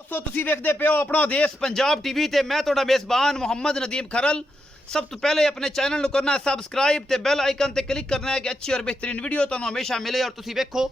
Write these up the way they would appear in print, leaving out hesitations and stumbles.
दोस्तों ਤੁਸੀਂ ਵੇਖਦੇ ਪਿਓ ਆਪਣਾ ਦੇਸ਼ ਪੰਜਾਬ ਟੀਵੀ ਤੇ ਮੈਂ ਤੁਹਾਡਾ ਮੇਜ਼ਬਾਨ ਮੁਹੰਮਦ ਨਦੀਮ ਖਰਲ। सब तो पहले अपने चैनल को करना है सबसक्राइब ते बेल आइकन ते क्लिक करना है कि अच्छी और बेहतरीन वीडियो तुहानू हमेशा मिले और तुसी वेखो।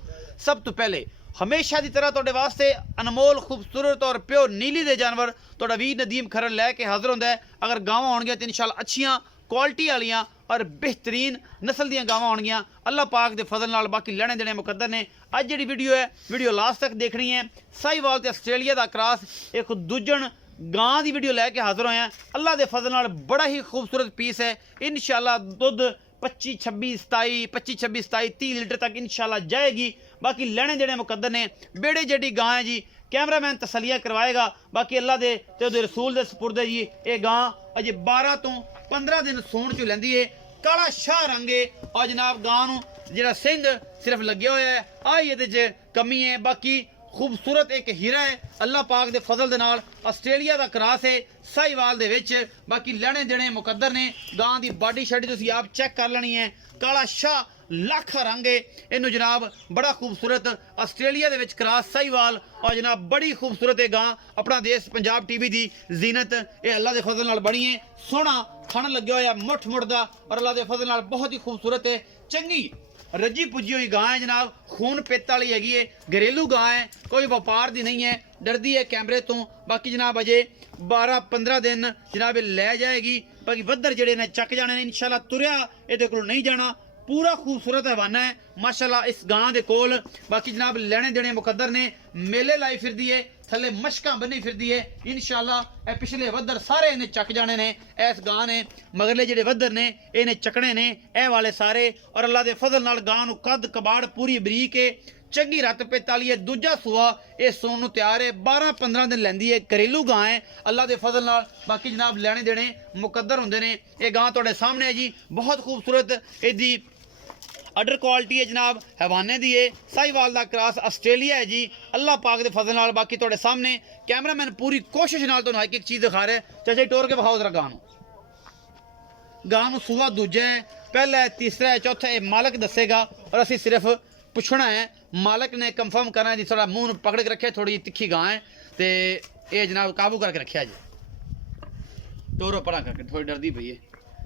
सब तो पहले हमेशा की तरह तुहाडे वास्ते अनमोल खूबसूरत और प्योर नीली दे जानवर तुहाडा वीर नदीम खरल लैके हाजिर होंदा है। अगर गावां होणगियां ते इंशाअल्लाह अच्छियां क्वालिटी वालियां और बेहतरीन नस्ल दियां गावां होणगियां अल्लाह पाक दे फजल नाल। बाकी लैणे देने मुकद्दर ने। अज जिहड़ी वीडियो है वीडियो लास्ट तक देखनी है। साहिवाल ते आस्ट्रेलिया दा क्रॉस एक दूजन गां की वीडियो लैके हाजिर होए हैं। अल्लाह के फजल नाल बड़ा ही खूबसूरत पीस है। इंशाअल्लाह दुध 25-26-27 लीटर तक इंशाअल्लाह जाएगी। बाकी लेने देने मुकद्दर ने। बेड़े जेडी गां है जी कैमरामैन तसलिया करवाएगा। बाकी अल्लाह दे ते उहदे रसूल दे सपुर्द है जी। ये गां अजे 12 तो 15 दिन सूण चो लैंदी है। काला शाह रंग है और जनाब गां नूं जिहड़ा सिंह सिर्फ लग्या होया है आई इहदे च कमी है। बाकी खूबसूरत एक हीरा है अल्लाह पाक दे फजल दे नाल। आस्ट्रेलिया दा क्रॉस है साहिवाल दे विच। बाकी लेने देने मुकद्दर ने। गां दी बॉडी शेडी तुसीं आप चेक कर लेनी है। काला शाह लाखा रंग है इनू जनाब बड़ा खूबसूरत आस्ट्रेलिया दे विच क्रॉस साहिवाल और जनाब बड़ी खूबसूरत है गां। अपना देश पंजाब टीवी दी जीनत ये अल्लाह दे फजल नाल बनी है। सोहना थण लग्या होया मुठ मुठ दा और अल्लाह दे फजल नाल बहुत ही खूबसूरत है। चंगी रजी पुजी हुई गां है जनाब। खून पित्त वाली हैगी है। घरेलू गां है कोई व्यापार दी नहीं है। डरदी है कैमरे तो। बाकी जनाब अजे 12-15 दिन जनाब लै जाएगी। बाकी वधर जेडे ने चक जाने ने इंशाअल्लाह। तुरिया इहदे कोल नहीं जाना। पूरा खूबसूरत हवाना है माशाअल्लाह इस गां दे कोल। बाकी जनाब लेने देने मुकद्दर ने। मेले लाई फिरदी है थले मशकां बनी फिरदी है इंशाअल्लाह। ए पिछले वधर सारे इन्हें चक जाने ने। इस गां ने मगरले जेडे वधर ने इन्हें चकने ने ए वाले सारे। और अल्लाह दे फजल नाल गां नूं कद कबाड़ पूरी बरीक है। चंगी रत पित्त वाली है। दूजा सूआ ये सूण नूं तैयार है। 12-15 दिन लैंदी है। घरेलू गां है अल्लाह दे फजल नाल। बाकी जनाब लेने देने मुकद्दर हुंदे ने। ये गां तुहाडे सामने है जी बहुत खूबसूरत इहदी अडर क्वालिटी है जनाब। हैवाने दी है साहिवाल दा क्रॉस आस्ट्रेलिया है जी अल्लाह पाक दे फजल नाल। बाकी तुहाडे सामने कैमरामैन पूरी कोशिश नाल तुहानूं एक चीज़ दिखा रहा है। चाचा टोर के विखाओ जरा गां नूं। गां नूं सूआ दूजा है पहला है तीसरा है चौथा है मालक दसेगा और असीं सिर्फ पुछना है। मालक ने कंफर्म करना है जी। थोड़ा मुंह पकड़ के रखे थोड़ी तिखी गां है तो ये जनाब काबू करके रखा जी। टोरो परा करके थोड़ी डरदी पई है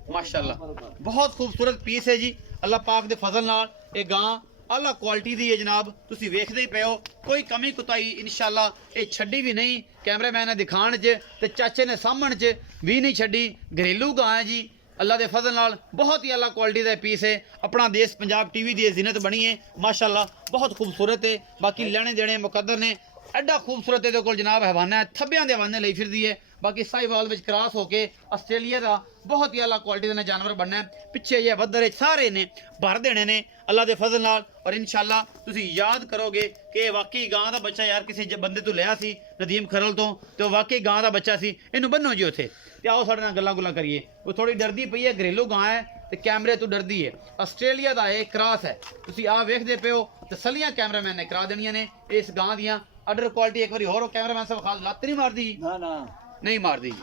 माशाअल्लाह। बहुत खूबसूरत पीस है जी अल्लाह पाक दे फजल नाल। ये गां अल्लाह क्वालिटी दी है जनाब। तुसीं वेखदे ही पे हो कोई कमी कुताई इंशाअल्लाह ये छड्डी भी नहीं। कैमरामैन ने दिखाण च ते चाचे ने सामण च भी नहीं छड्डी। घरेलू गां है जी अल्लाह दे फजल नाल। बहुत ही अल्लाह क्वालिटी का पीस है। अपना देश पंजाब टीवी दी जीनत बनी है माशाअल्लाह बहुत खूबसूरत है। बाकी लेने देने मुकद्दर ने। एडा खूबसूरत ये कोल जनाब हवाना है थब्बियां दे हवाने लई फिरदी है। बाकी साहिवाल विच क्रॉस होके आस्ट्रेलिया का बहुत ही अल्लाह क्वालिटी का जानवर बनना है। पिछे ये वधर सारे ने भर देने ने अल्लाह के फजल नाल। और इंशाअल्लाह तुसीं याद करोगे कि वाकई गां का बच्चा यार किसी बंदे तो लिया सी नदीम खरल तो वाकई गां का बच्चा सी। इनू बनो जी उत्थे ते आओ साडे नाल गल्लां गुल्लां करिए। वो थोड़ी डरदी पई है घरेलू गां है ते कैमरे तो डरदी है। आस्ट्रेलिया का ये क्रॉस है तुसीं आ वेखदे पे हो। तसलियां कैमरामैन ने करा देनियां ने इस गां दियां। अडर क्वालिटी एक बार होर कैमरामैन साहब खाल लत्त नहीं मारदी ना ना नहीं मारदी जी।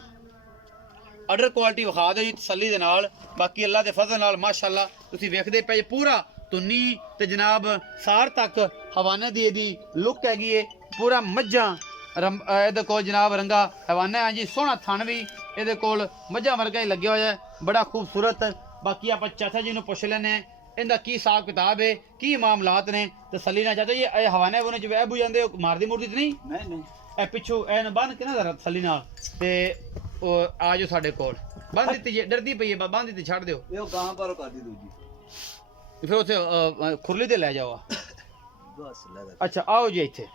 अडर क्वालिटी विखा दे जी तसली दे नाल। बाकी अल्लाह दे फजल नाल माशाअल्लाह तुसीं वेखदे पे पूरा तुन्नी ते जनाब सार तक हवाने दी इहदी लुक हैगी है। पूरा मज्जां इहदे कोल जनाब रंगा हवाना है जी। सोहना थन भी इहदे कोल मज्जां वर्गा ही लग्या होया है बड़ा खूबसूरत। बाकी आप चाचा जी नूं पुछ लैने इनका की हिसाब किताब है की मामलात ने तसली ना। चाचा जी हवाने बुने च बह बू जाते मारदी मुरदी तो नहीं ए पिछू एन बन के ना जरा तसली नाल ते आ जाओ साडे कोल। बन दी जी डरदी पई है बन दी छड़ दिओ यो गां पर कर दी दूजी फिर उथे खुरली ते ले जाओ बस ले। अच्छा आओ जी इत्थे।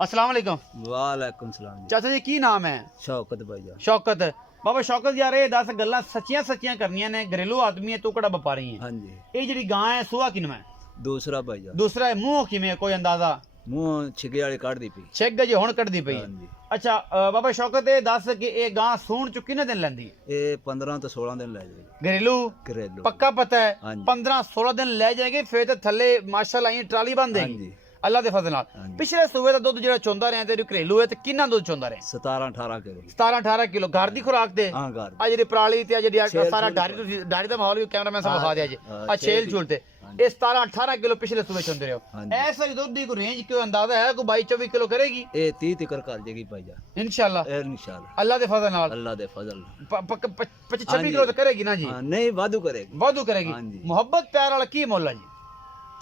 अस्सलाम वालेकुम। वालेकुम सलाम। चाचा जी की नाम है? शौकत भाईजान। शौकत बाबा शौकत यार ये दस गल्लां सच्चियां सच्चियां करनियां ने। घरेलू आदमी है तू कड़ा व्यापारी है। हाँ जी ये जी गां है सूआ किनवा है? दूसरा भाईजान। दूसरा है मुंह किवें कोई अंदाजा? मुंह छिगे वाली काट दी पई। छिग जी हुण कटदी पई। हाँ जी। अच्छा बाबा शौकत ये दस कि ये गां सूण चु किन्ने दिन लैंदी है? ये 15 तो 16 दिन ले जाएगी। घरेलू घरेलू पक्का पता है? हाँ जी। 15-16 दिन ले जाएगी फिर तो थल्ले माशाल्लाह ये ट्राली बन हाँ देगी। जी। ਅੱਲਾ ਦੇ ਫਜ਼ਲ ਨਾਲ ਹਾਂਜੀ। ਪਿਛਲੇ ਸੂਬੇ ਦਾ ਦੁੱਧ ਜਿਹੜਾ ਚੋਂਦਾ ਰਿਹਾ ਤੇ ਘਰੇਲੂ ਹੈ ਤੇ ਕਿੰਨਾ ਦੁੱਧ ਚੋਂਦਾ ਰਿਹਾ 17 18 ਕਿਲੋ 17 18 ਕਿਲੋ ਘਰ ਦੀ ਖੁਰਾਕ ਦੇ ਹਾਂ ਘਰ ਆ ਜਿਹੜੀ ਪਰਾਲੀ ਤੇ ਆ ਜਿਹੜੀ ਛੇਲ ਸਾਰਾ ਛੂਲ ਡਾਰੀ ਤੁਸੀਂ ਡਾਰੀ ਦਾ ਮਾਹੌਲ ਵੀ ਕੈਮਰਾਮੈਨ ਸਾਹਿਬ ਵਿਖਾ ਦਿਆ ਜੀ ਹਾਂ, ਆ ਛੇਲ ਛੇਲ ਛੂਲ ਤੇ ਹਾਂਜੀ। ਇਹ 17 18 ਕਿਲੋ ਪਿਛਲੇ ਸੂਬੇ ਚੋਂਦੇ ਰਹੇ ਹਾਂਜੀ। ਐਸ ਵਾਲੀ ਦੁੱਧ ਦੀ ਕੋਈ ਰੇਂਜ ਕਿਉਂ ਅੰਦਾਜ਼ਾ ਹੈ ਕੋਈ 22 24 ਕਿਲੋ ਕਰੇਗੀ ਇਹ 30 ਤੱਕ ਕਰ ਜੇਗੀ ਭਾਈਆ ਇਨਸ਼ਾਅੱਲਾ ਇਹ ਇਨਸ਼ਾਅੱਲਾ ਅੱਲਾ ਦੇ ਫਜ਼ਲ ਨਾਲ ਅੱਲਾ ਦੇ ਫਜ਼ਲ ਨਾਲ। 25 26 ਹਾਂਜੀ। ਕਿਲੋ ਤਾਂ ਕਰੇਗੀ ਨਾ ਜੀ ਹਾਂ ਨਹੀਂ ਵਾਧੂ ਕਰੇਗੀ ਵਾਧੂ ਕਰੇਗੀ ਹਾਂਜੀ। ਮੁਹੱਬਤ ਪਿਆਰ ਵਾਲਾ ਕੀ ਮੁੱਲ ਹੈ ਜੀ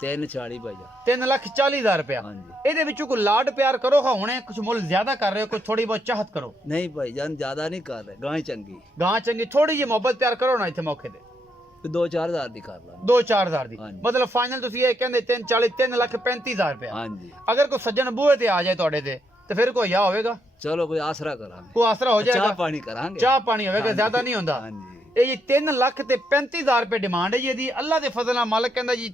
340 ਭਾਈਆ 3,40,000 ਰੁਪਇਆ ਹਾਂਜੀ। ਇਹਦੇ ਵਿੱਚੋਂ ਕੋਈ ਲਾਡ ਪਿਆਰ ਕਰੋ ਹੁਣੇ ਕੁਝ ਮੁੱਲ ਜ਼ਿਆਦਾ ਕਰ ਰਹੇ ਹੋ ਕੋਈ ਥੋੜੀ ਬਹੁਤ ਚਾਹਤ ਕਰੋ ਨਹੀਂ ਭਾਈਜਾਨ ਜ਼ਿਆਦਾ ਨਹੀਂ ਕਰ ਰਹੇ ਗਾਂ ਚੰਗੀ ਗਾਂ ਚੰਗੀ ਥੋੜੀ ਜਿਹੀ ਮੁਹੱਬਤ ਪਿਆਰ ਕਰੋ ਨਾ ਇੱਥੇ ਮੌਕੇ ਤੇ 2-4 ਹਜ਼ਾਰ ਦੀ ਕਰ ਲਾਂ 2-4,000 ਦੀ ਹਾਂਜੀ। ਮਤਲਬ ਫਾਈਨਲ ਤੁਸੀਂ ਇਹ ਕਹਿੰਦੇ 3,35,000 ਰੁਪਇਆ ਹਾਂਜੀ ਅਗਰ ਕੋਈ ਸੱਜਣ ਬੂਹੇ ਤੇ ਆ ਜਾਏ ਤੁਹਾਡੇ ਤੇ ਫਿਰ ਕੋਈ ਆ ਹੋਵੇਗਾ ਚਲੋ ਕੋਈ ਆਸਰਾ ਕਰਾਂਗੇ ਕੋਈ ਆਸਰਾ ਹੋ ਚਾਹ ਜਾਏਗਾ ਪਾਣੀ ਕਰਾਂਗੇ ਚਾਹ ਪਾਣੀ ਹੋਵੇਗਾ ਹਾਂਜੀ। ਜ਼ਿਆਦਾ ਨਹੀਂ ਹੁੰਦਾ ਹਾਂਜੀ ਇਹ ਜੀ 3,35,000 ਰੁਪਏ ਡਿਮਾਂਡ ਹੈ ਜੀ ਇਹਦੀ ਅੱਲਾ ਦੇ ਫਜ਼ਲ ਨਾਲ ਮਾਲਕ ਕਹਿੰਦਾ ਜੀ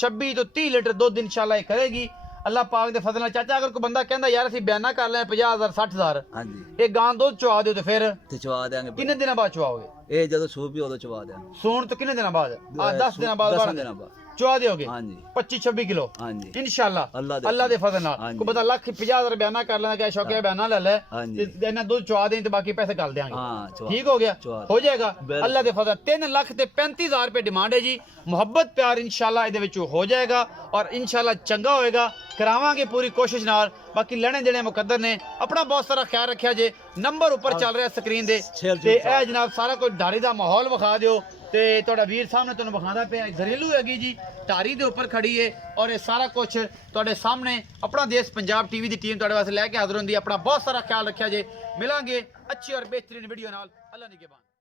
26 ਤੋਂ 30 ਲੀਟਰ ਦੁੱਧ ਇਨਸ਼ਾਅੱਲਾ ਇਹ ਕਰੇਗੀ ਅੱਲਾ ਪਾਕ ਦੇ ਫਜ਼ਲ ਨਾਲ ਚਾਚਾ ਅਗਰ ਕੋਈ ਬੰਦਾ ਕਹਿੰਦਾ ਯਾਰ ਅਸੀਂ ਬਿਆਨਾ ਕਰ ਲਿਆ 50,000 60,000 ਹਾਂਜੀ ਇਹ ਗਾਂ ਦੁੱਧ ਚਵਾ ਦਿਓ ਤੇ ਫਿਰ ਤੇ ਚਵਾ ਦਿਆਂਗੇ ਕਿੰਨੇ ਦਿਨਾਂ ਬਾਅਦ ਚਵਾਓਗੇ ਇਹ ਜਦੋਂ ਸੂਪੀ ਉਦੋਂ ਚਵਾ ਦਿਆਂਗੇ ਸੂਣ ਤੋਂ ਕਿੰਨੇ ਦਿਨਾਂ ਬਾਅਦ ਆ 10 ਦਿਨਾਂ ਬਾਅਦ 10 ਦਿਨਾਂ ਬਾਅਦ ਚਵਾ ਦਿਓਗੇ ਹਾਂਜੀ 25-26 ਕਿਲੋ ਹਾਂਜੀ ਇਨਸ਼ਾਅੱਲਾ ਅੱਲਾ ਅੱਲਾ ਦੇ ਫਜ਼ਲ ਨਾਲ ਹਾਂਜੀ। ਕੋਈ ਬੰਦਾ ਲੱਖ 50,000 ਬਿਆਨਾ ਕਰ ਲੈਂਦਾ ਕਿ ਸ਼ੌਕਿਆ ਬਿਆਨਾ ਲੈ ਲੈ ਹਾਂਜੀ। ਤੇ ਇਹਨਾਂ ਦੁੱਧ ਚਵਾ ਦੇਂ ਤੇ ਬਾਕੀ ਪੈਸੇ ਕਰ ਦਿਆਂਗੇ ਹਾਂ ਚਵਾ ਠੀਕ ਹੋ ਗਿਆ ਚਵਾ। ਹੋ ਜਾਏਗਾ ਬਿਲਕੁਲ। ਅੱਲਾ ਦੇ ਫਜ਼ਲ 3,35,000 ਰੁਪਏ ਡਿਮਾਂਡ ਹੈ ਜੀ ਮੁਹੱਬਤ ਪਿਆਰ ਇਨਸ਼ਾਅੱਲਾ ਇਹਦੇ ਵਿੱਚ ਹੋ ਜਾਏਗਾ ਔਰ ਇਨਸ਼ਾਅੱਲਾ ਚੰਗਾ ਹੋਏਗਾ ਕਰਾਵਾਂਗੇ ਪੂਰੀ ਕੋਸ਼ਿਸ਼ ਨਾਲ ਬਾਕੀ ਲੈਣੇ ਦੇਣੇ ਮੁਕੱਦਰ ਨੇ ਆਪਣਾ ਬਹੁਤ ਸਾਰਾ ਖਿਆਲ ਰੱਖਿਆ ਜੇ ਨੰਬਰ ਉੱਪਰ ਚੱਲ ਰਿਹਾ ਸਕਰੀਨ ਦੇ ਛੇਲ ਤੇ ਛੂਲ ਇਹ ਜਨਾਬ ਸਾਰਾ ਕੋਈ ਡਾਰੀ ਦਾ ਮਾਹੌਲ ਵਿਖਾ ਦਿਓ ਤੇ ਤੁਹਾਡਾ ਵੀਰ ਸਾਹਮਣੇ ਤੁਹਾਨੂੰ ਵਿਖਾਉਂਦਾ ਪਿਆ ਘਰੇਲੂ ਹੈਗੀ ਜੀ ਟਾਰੀ ਦੇ ਉੱਪਰ ਖੜੀ ਏ ਔਰ ਇਹ ਸਾਰਾ ਕੁਝ ਤੁਹਾਡੇ ਸਾਹਮਣੇ ਆਪਣਾ ਦੇਸ਼ ਪੰਜਾਬ ਟੀਵੀ ਦੀ ਟੀਮ ਤੁਹਾਡੇ ਵਾਸਤੇ ਲੈ ਕੇ ਹਾਜ਼ਰ ਹੁੰਦੀ ਹੈ ਆਪਣਾ ਬਹੁਤ ਸਾਰਾ ਖਿਆਲ ਰੱਖਿਆ ਜੇ ਮਿਲਾਂਗੇ ਅੱਛੀ ਔਰ ਬਿਹਤਰੀਨ ਵੀਡੀਓ ਨਾਲ ਅੱਲਾ ਨਿਗਹਿਬਾਨ